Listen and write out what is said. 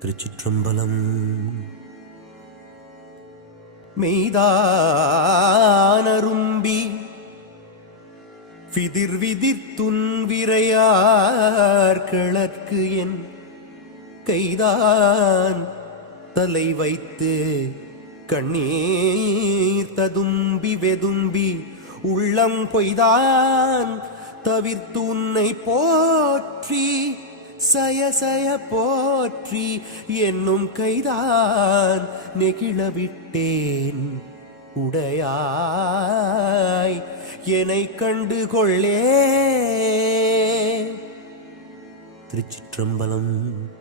திருச்சிற்றம்பலம். மெய்தானரும்பி விதிர் விதிர்த்துன்விரையார் கிழக்கு என் கைதான் தலை வைத்து கண்ணீர் ததும்பி வெதும்பி உள்ளம் பொய்தான் தவிர்த்து உன்னை போற்றி சயசய போற்றி என்னும் கைதான் நெகிழவிட்டேன் உடையாய் என்னை கண்டு கொள்ளே. திருச்சிற்றம்பலம்.